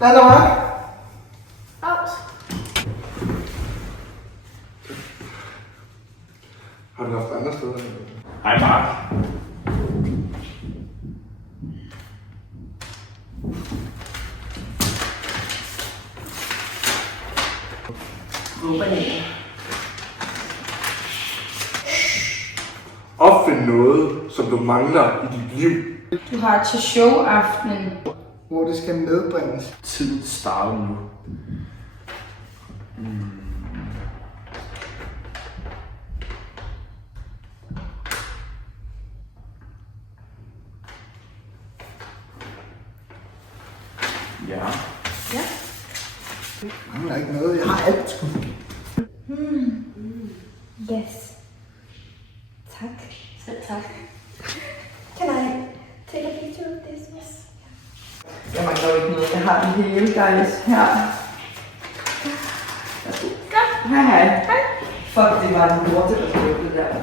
Hvad er der, Mark? Har du haft andre steder? Hej Mark. Opfind noget, som du mangler i dit liv. Du har til show-aftenen. Hvor det skal medbringes. Tiden starter nu. Ja. Ja. Jeg mangler ikke noget, jeg har alt sgu. Yes. Tak. Selv tak. Can I take a picture of this? Yes. Jeg mangler jo ikke noget. Jeg har det hele, guys. Her. Værsgo. Godt. Hej hej. Hej. Fuck, det var en lorte, der skrev det der.